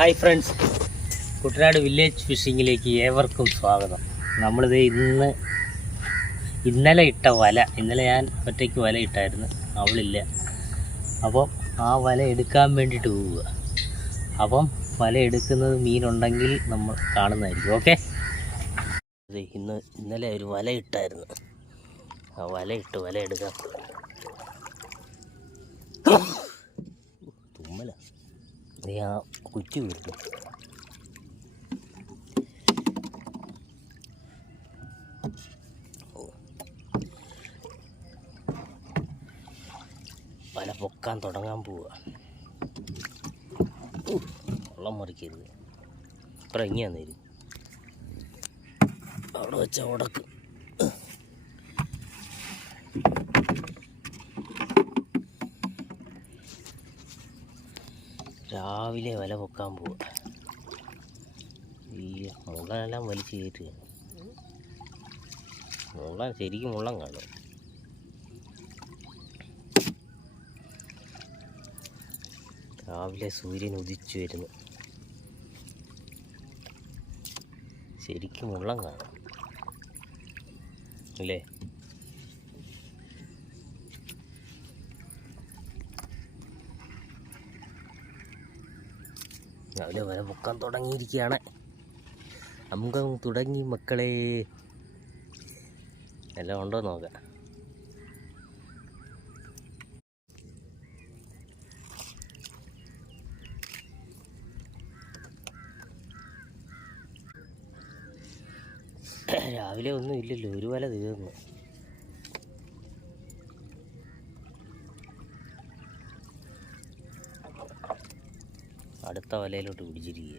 Hi friends, Kuttanad village ഫിഷിങ്ങിലേക്ക് ഏവർക്കും സ്വാഗതം. നമ്മളിത് ഇന്നലെ ഇട്ട വല, ഇന്നലെ ഞാൻ ഒറ്റയ്ക്ക് വല ഇട്ടായിരുന്നു, അവളില്ല. അപ്പം ആ വല എടുക്കാൻ വേണ്ടിയിട്ട് പോവുക. അപ്പം വല എടുക്കുന്നത് മീനുണ്ടെങ്കിൽ നമ്മൾ കാണുന്നതായിരിക്കും. ഓക്കെ, ഇന്നലെ ഒരു വല ഇട്ടായിരുന്നു, ആ വല എടുക്കാം. തുമ്മല ആ കുറ്റി വീഴുന്നു. വല പൊക്കാൻ തുടങ്ങാൻ പോവുക. വെള്ളം മറിക്കരുത്, ഇപ്പം ഇങ്ങനെയാന്നേരും അവിടെ വെച്ച ഉടക്ക്. രാവിലെ വല പൊക്കാൻ പോവുക. ഈ മുള്ളനെല്ലാം വലിച്ചു കയറ്റുക. മുള്ളൻ ശരിക്കും മുള്ളൻ കാണും. രാവിലെ സൂര്യൻ ഉദിച്ചു വരുന്നു, ശരിക്കും മുള്ളൻ കാണും അല്ലേ? രാവിലെ വല പൊക്കാൻ തുടങ്ങിയിരിക്കുകയാണ്. നമുക്ക് തുടങ്ങി മക്കളെ. എല്ലാം ഉണ്ടോ നോക്കാം. രാവിലെ ഒന്നും ഇല്ലല്ലോ, ഒരു വല തീർന്നു. അടുത്ത വലയിലോട്ട് പിടിച്ചിരിക്കുക.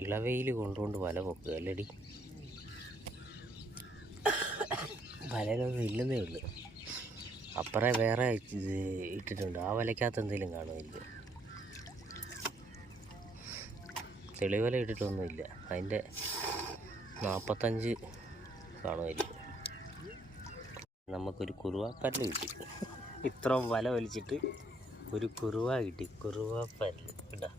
ഇളവയിൽ കൊണ്ടുകൊണ്ട് വല പൊക്കുക അല്ലടി. വലയിലൊന്നും ഇല്ലെന്നേ ഉള്ളു. അപ്പറേ വേറെ ഇട്ടിട്ടുണ്ട്, ആ വലയ്ക്കകത്ത് എന്തെങ്കിലും കാണുമായിരിക്കും. തെളിവല ഇട്ടിട്ടൊന്നുമില്ല, അതിൻ്റെ 45 കാണുമായിരിക്കും. നമുക്കൊരു കുറുവാപ്പരൽ കിട്ടി. ഇത്രയും വല വലിച്ചിട്ട് ഒരു കുറുവ കിട്ടി. കുറുവാപ്പരൽ കേട്ടോ.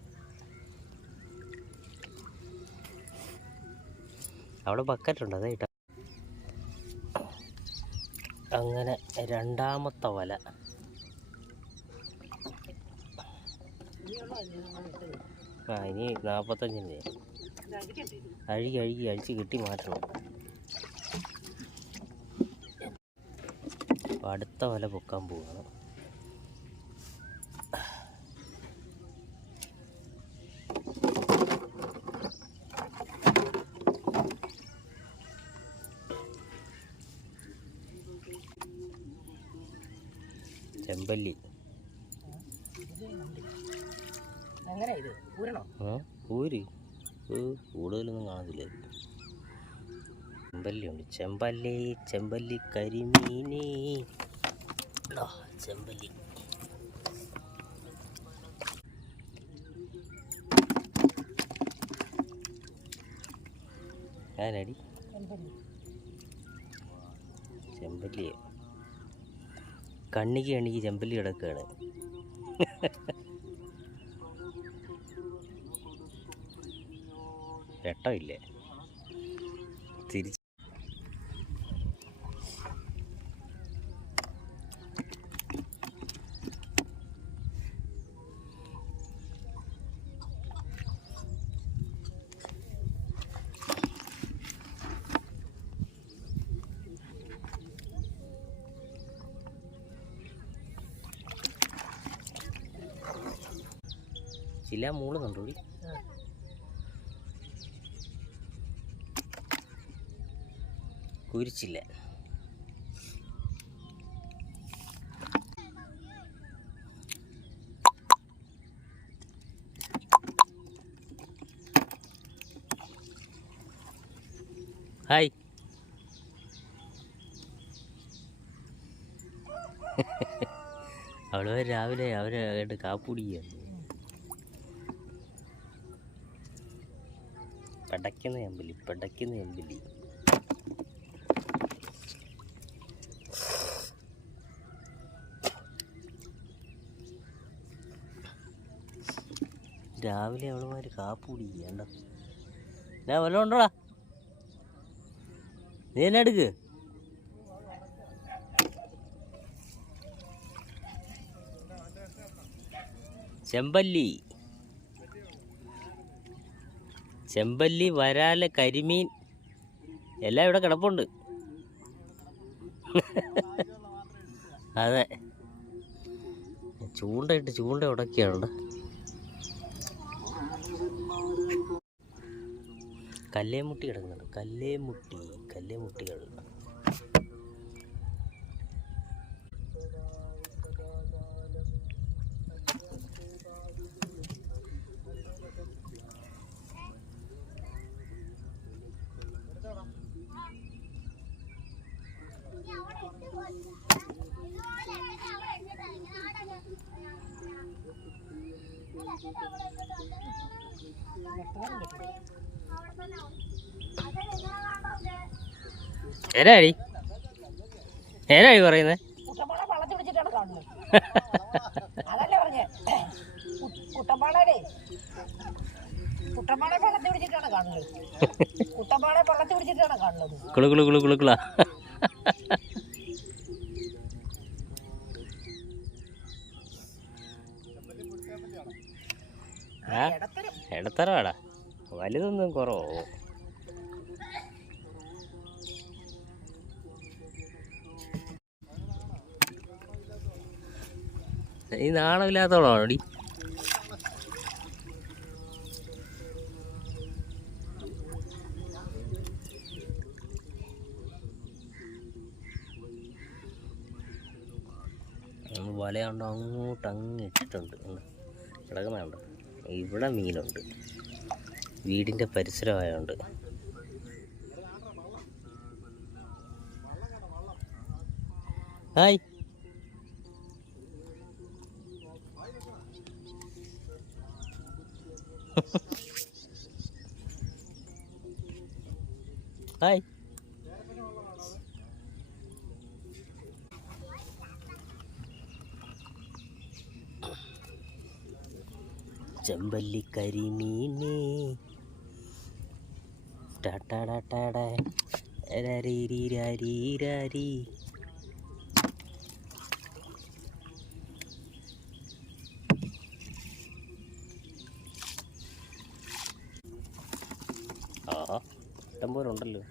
അവിടെ ബക്കറ്റുണ്ട്, അതേ ഇട്ട. അങ്ങനെ രണ്ടാമത്തെ വല. ഇനി 45 അഴിച്ച് കെട്ടി മാറ്റണം. അപ്പോൾ അടുത്ത വല പൊക്കാൻ പോവുകയാണ്. ചെമ്പല്ലി ഊര് കൂടുതലൊന്നും കാണത്തില്ല. ചെമ്പല്ലി ഉണ്ട്. ചെമ്പല്ലി കരിമീനേ. ചെമ്പല്ലി ഞാനടി ചെമ്പല്ലിയെ കണ്ണിക്ക് ചെമ്പല്ലി കിടക്കുകയാണ്. വെട്ടമില്ലേ തിരിച്ച്. ചില മൂളുന്നുണ്ടോ? കുരിച്ചില്ല. ഹായ്. അവള് രാവിലെ അവരായിട്ട് കാപ്പുടിക്കുകയാണ്. പടയ്ക്കുന്ന ചെമ്പല്ലി. രാവിലെ അവളുമാര് കാപ്പുടിക്കണ്ട. ഞാൻ വല്ലതും ഉണ്ടോടാ? നീ എന്നെ എടുക്ക്. ചെമ്പല്ലി, വരാല്, കരിമീൻ എല്ലാം ഇവിടെ കിടപ്പുണ്ട്. അതെ, ചൂണ്ട ഉടക്കിയാണ്. കല്ലേമുട്ടി കിടക്കുന്നുണ്ട്. കല്ലേമുട്ടികൾ. ഏരായി പറയുന്നേ? കുളുകുള ഇടത്തരവാടാ, വലുതൊന്നും കുറവോ? ഈ നാണമില്ലാത്തോളാണോടി? വലയുണ്ട്, അങ്ങ് ഇട്ടിട്ടുണ്ട്. കിടക്കുന്നുണ്ട്. ഇവിടെ മീനുണ്ട്, വീടിൻ്റെ പരിസരമായോണ്ട്. Hi, hi. ചെമ്പല്ലി കരിമീനേ ടാടാടാടാ രാരീരാരീരാരീ. ആഹാ, ഇഷ്ടംപോലെ ഉണ്ടല്ലോ.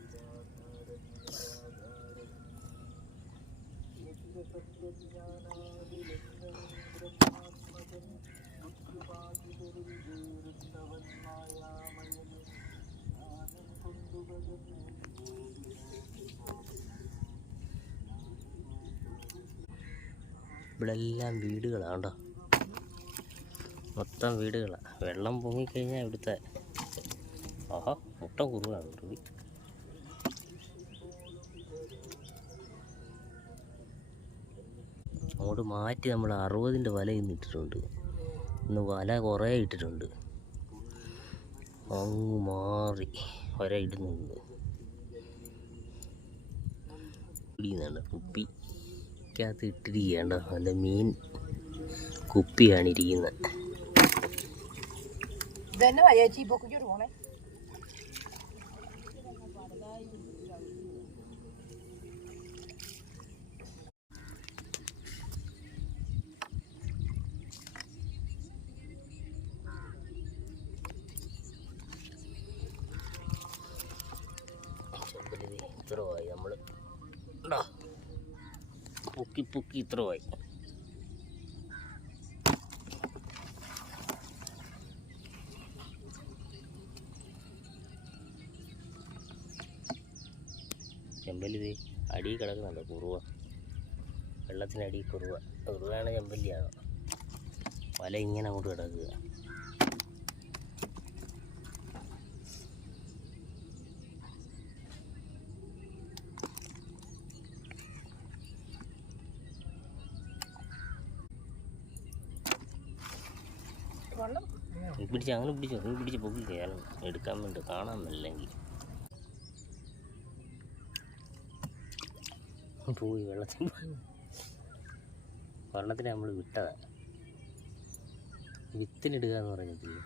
ഇവിടെ എല്ലാം വീടുകളാണ്, മൊത്തം വീടുകളാണ്. വെള്ളം പൊങ്ങിക്കഴിഞ്ഞാൽ ഇവിടുത്തെ മുട്ട കുറുവാണ്. അങ്ങോട്ട് മാറ്റി നമ്മൾ 60-ൻ്റെ വല ഇന്ന് ഇട്ടിട്ടുണ്ട്. ഇന്ന് വല കുറേ ഇട്ടിട്ടുണ്ട്. അങ്ങ് മാറി വല ഇടുന്നുണ്ട്. ഇടിയുന്നുണ്ട്, കുപ്പിക്കകത്ത് ഇട്ടിരിക്കുകയാണ്. നല്ല മീൻ കുപ്പിയാണ് ഇരിക്കുന്നത്. ഇത്രമായി നമ്മൾ പൊക്കി ഇത്രമായി. ചെമ്പല്ലി അടി കിടക്കുന്നുണ്ട്, കുറുവ. വെള്ളത്തിനടി കുറുവയാണ് ചെമ്പല്ലിയാണ്. വല ഇങ്ങനെ അങ്ങോട്ട് കിടക്കുക. പിടിച്ച് അങ്ങനെ പിടിച്ചു നീ പിടിച്ച് പൊക്കി കയറണം എടുക്കാൻ വേണ്ടി കാണാൻ പറ്റില്ലെങ്കിൽ പോയി വെള്ളത്തിൽ ഒരെണ്ണത്തിന് നമ്മൾ വിട്ടതാ വിത്തിനിടുക എന്ന് പറഞ്ഞിട്ടില്ല.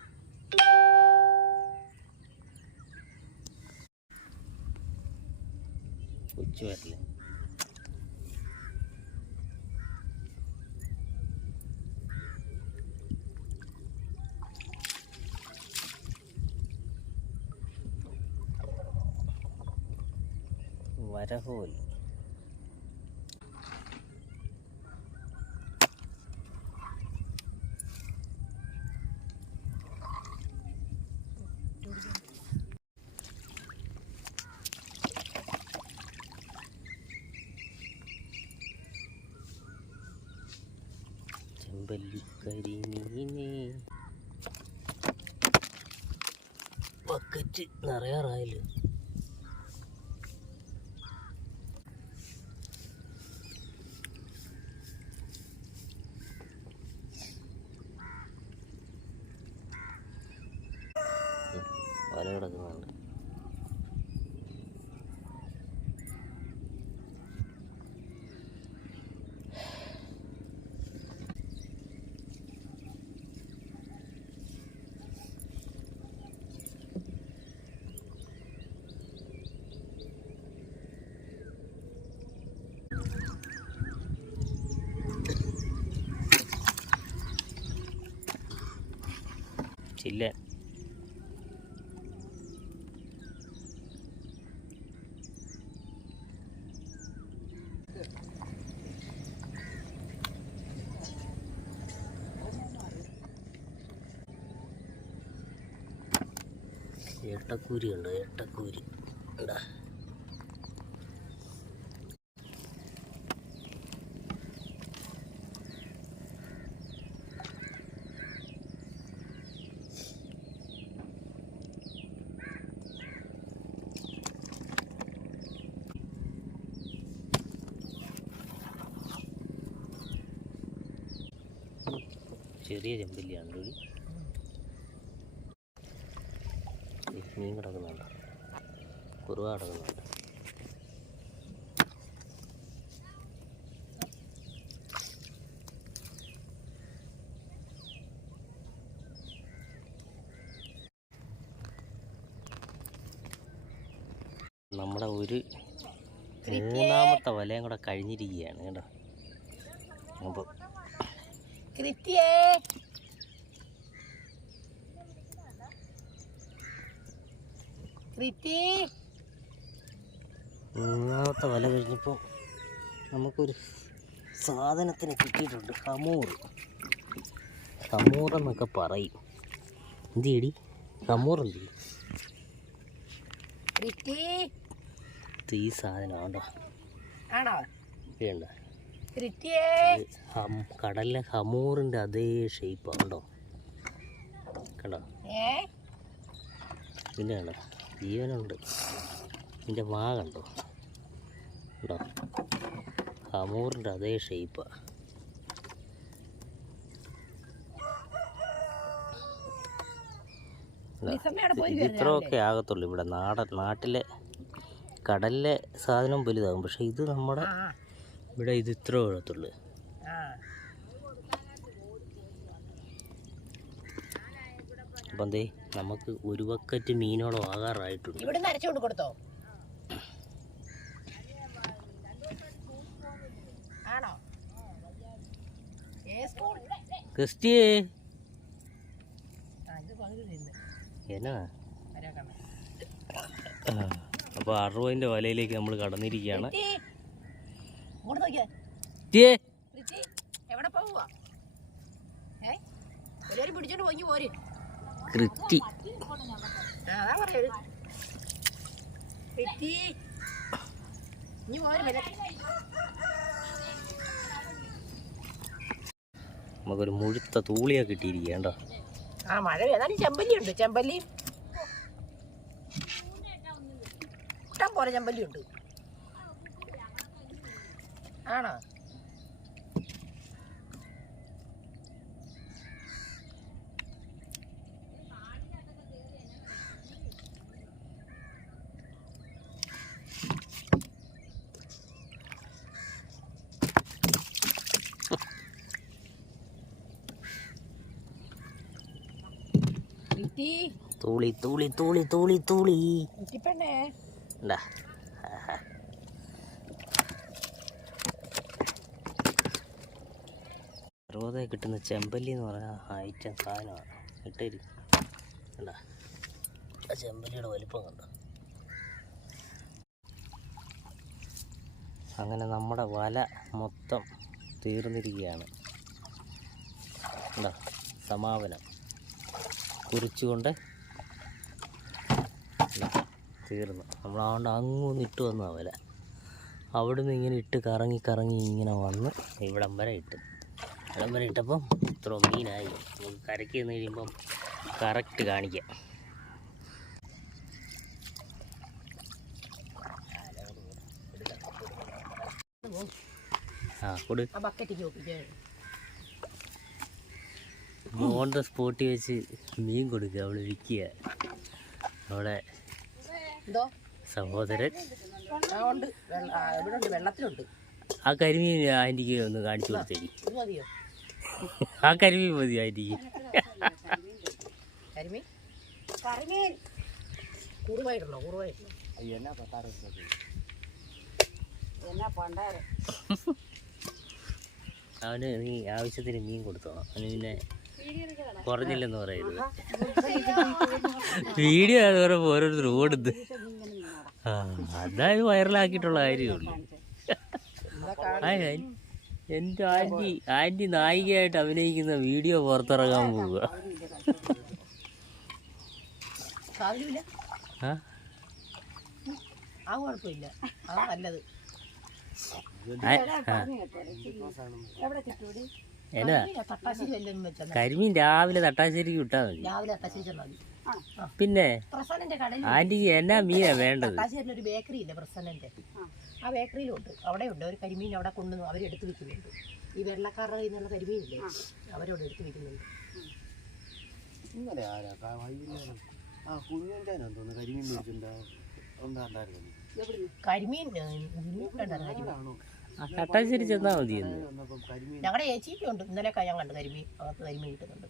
കൊച്ചു വരല്ലേ വരഹോൽ. ചെമ്പല്ലിക്കരിമീനെ ബക്കറ്റ് നിറയാറായല്ലോ. വല കിടക്കുന്നുണ്ട്. ചില്ല ഏട്ടക്കൂരി ഉണ്ട്. ഏട്ടക്കൂരി ഉണ്ടാ ചെറിയ ചെമ്പല്ലിയാണ് ഒരു മീൻ കിടക്കുന്നുണ്ട്. കുറുവ കിടക്കുന്നുണ്ട്. നമ്മുടെ ഒരു മൂന്നാമത്തെ വലയും കൂടെ കഴിഞ്ഞിരിക്കുകയാണ് കേട്ടോ. അപ്പോൾ മൂന്നാമത്തെ വല കഴിഞ്ഞപ്പോൾ നമുക്കൊരു സാധനത്തിന് കിട്ടിയിട്ടുണ്ട്. ഹമൂർ എന്നൊക്കെ പറയും. എന്തിയടി ഹമൂറെന്തി ഈ സാധനം ഉണ്ടോ വേണ്ട കടലിലെ ഹമൂറിൻ്റെ അതേ ഷേപ്പാണ് ഉണ്ടോ കണ്ടോ. പിന്നെ കണ്ടോ ജീവനുണ്ട്. ഇതിൻ്റെ വാ കണ്ടോ ഉണ്ടോ ഹമൂറിൻ്റെ അതേ ഷേപ്പാണ്. ഇത്രയൊക്കെ ആകത്തുള്ളൂ. ഇവിടെ നാട്ടിലെ കടലിലെ സാധനം വലുതാകും. പക്ഷെ ഇത് നമ്മുടെ ഇവിടെ ഇത് ഇത്ര എഴുത്തുള്ളൂ. അപ്പം എന്തേ നമുക്ക് ഒരു ബക്കറ്റ് മീനോളം ആകാറായിട്ടുണ്ട്. കൊടുത്തോ ക്രിസ്റ്റിയേ എന്നാ അപ്പോൾ 60 വലയിലേക്ക് നമ്മൾ കടന്നിരിക്കുകയാണ്. എവിടെ പോവാ പിടിച്ചോണ്ട് പോയി പോര് ക്രിസ്റ്റി നമുക്കൊരു മുഴുത്ത തൂളിയാ കിട്ടിയിരിക്കണ്ടോ. മഴ ഏതായാലും ചെമ്പല്ലി ഉണ്ട്. ചെമ്പല്ലി ഇഷ്ടം പോലെ ചെമ്പല്ലി ഉണ്ട്. ആണോ ഇറ്റി തൂളി തൂളി തൂളി തൂളി തൂളി ഇറ്റിപ്പെണ്ണേ ഉണ്ടാ. അറുപത് കിട്ടുന്ന ചെമ്പല്ലി എന്ന് പറഞ്ഞാൽ ഐറ്റം സാധനമാണ്. ഇട്ടേരി ഉണ്ടാ, ആ ചെമ്പല്ലിയുടെ വലിപ്പം കണ്ടോ. അങ്ങനെ നമ്മുടെ വല മൊത്തം തീർന്നിരിക്കുകയാണ്. എന്താ സമാപനം കുറിച്ചുകൊണ്ട് തീർന്നു. നമ്മളതുകൊണ്ട് അങ്ങൊന്ന് ഇട്ട് വന്ന വല അവിടുന്ന് ഇങ്ങനെ ഇട്ട് കറങ്ങി കറങ്ങി ഇങ്ങനെ വന്ന് ഇവിടം വരെ ഇട്ട്. ഇവിടം വരെ ഇട്ടപ്പം ഇത്ര മീനായി. നമുക്ക് കരയ്ക്ക് നിന്ന് കഴിയുമ്പം കറക്റ്റ് കാണിക്കാം. ആ കൊടു. ആ ബക്കറ്റിക്ക് നോക്കിക്കേ. ഓൺ ദ സ്പോട്ടിൽ വെച്ച് മീൻ കൊടുക്കുക. അവള് വിൽക്കുക. അവിടെ എന്തോ സഹോദരൻ ആ ഉണ്ട്. ഇവിടെ ഉണ്ട്, വെള്ളത്തിലുണ്ട്. ആ കരിമീൻ ആൻറ്റിക്ക് ഒന്ന് കാണിച്ചു കൊടുത്തേക്ക്. ഇത് മതിയോ? ആ കരിമീൻ മതി ആൻറ്റിക്ക്. കരിമീൻ കരിമീൻ കുറുവായിട്ടുണ്ടോ? കുറുവായിട്ടുണ്ടോ? അവന് നീ ആവശ്യത്തിന് മീൻ കൊടുത്തോണം. അവന് പിന്നെ കുറഞ്ഞില്ലെന്ന് പറയരുത്. വീഡിയോ അത് പറയുമ്പോൾ ഓരോരുത്തർ ഓടുന്നത്. ആ അതായത് വൈറലാക്കിയിട്ടുള്ള കാര്യമുള്ളൂ. എൻ്റെ ആൻറ്റി നായികയായിട്ട് അഭിനയിക്കുന്ന വീഡിയോ പുറത്തിറങ്ങാൻ പോവുക. സാധ്യമില്ല. ആ ആ കുഴപ്പമില്ല, അത് നല്ലത്. എന്നാ തട്ടാശ്ശേരി വല്ലതും വെച്ചാൽ കരിമീൻ രാവിലെ തട്ടാശ്ശേരിക്ക് വിട്ടാൽ മതി. രാവിലെ തട്ടാശ്ശേരി ചെന്നാൽ മതി. പിന്നെ പ്രസന്നന്റെ കടയിൽ ആൻറ്റിക്ക് എന്നാ മീനാ വേണ്ടത്? തട്ടാശ്ശേരിയിൽ ഒരു ബേക്കറി ഇല്ലേ പ്രസന്നന്റെ, ആ ബേക്കറിയിലുണ്ട്. അവിടെ ഉണ്ട് ഒരു കരിമീൻ. അവിടെ കൊണ്ട് അവരെടുത്ത് വിൽക്കുന്നുണ്ട്. ഈ വെള്ളക്കാരുടെ കയ്യിൽ നിന്നുള്ള കരിമീനില്ലേ, അവരവിടെ എടുത്ത് വിൽക്കുന്നുണ്ട്. കരിമീൻ തട്ടാശ്ശേരി ചെന്നാൽ മതി. ഞങ്ങളുടെ ചേച്ചിക്കുണ്ട്. ഇന്നലെ ഞാൻ കണ്ടു കരിമീൻ. അകത്ത് കരിമീൻ കിട്ടുന്നുണ്ട്.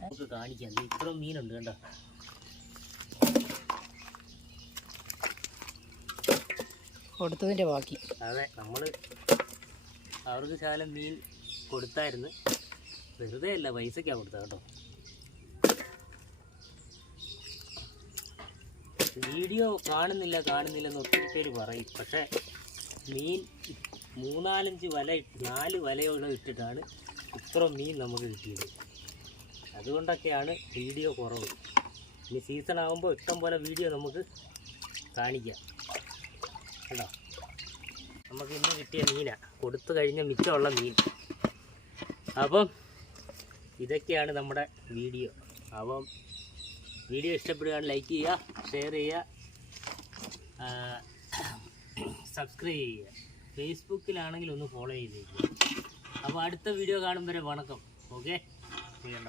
നമുക്ക് കാണിക്കാം. ഇത്ര മീനുണ്ട് കണ്ടോ. കൊടുത്തതിൻ്റെ ബാക്കി. അതെ, നമ്മൾ അവർക്ക് ശാലം മീൻ കൊടുത്തായിരുന്നു. വെറുതെ അല്ല, പൈസക്കാണ് കൊടുത്തത് കേട്ടോ. വീഡിയോ കാണുന്നില്ല എന്ന് ഒത്തിരി പേര് പറയും. പക്ഷേ മീൻ 3-4 വല 4 വലയോളം ഇട്ടിട്ടാണ് ഇത്ര മീൻ നമുക്ക് കിട്ടിയത്. അതുകൊണ്ടൊക്കെയാണ് വീഡിയോ കുറവ്. ഇനി സീസൺ ആകുമ്പോൾ ഇഷ്ടം പോലെ വീഡിയോ നമുക്ക് കാണിക്കാം കേട്ടോ. നമുക്ക് ഇന്ന് കിട്ടിയ മീനാണ്, കൊടുത്തു കഴിഞ്ഞ മിച്ചമുള്ള മീൻ. അപ്പം ഇതൊക്കെയാണ് നമ്മുടെ വീഡിയോ. അപ്പം വീഡിയോ ഇഷ്ടപ്പെടുകയാണ് ലൈക്ക് ചെയ്യുക, ഷെയർ ചെയ്യുക, സബ്സ്ക്രൈബ് ചെയ്യുക. ഫേസ്ബുക്കിലാണെങ്കിൽ ഒന്ന് ഫോളോ ചെയ്തേക്കുക. അപ്പോൾ അടുത്ത വീഡിയോ കാണും വരെ വണക്കം. ഓക്കെ, ചെയ്യണ്ട.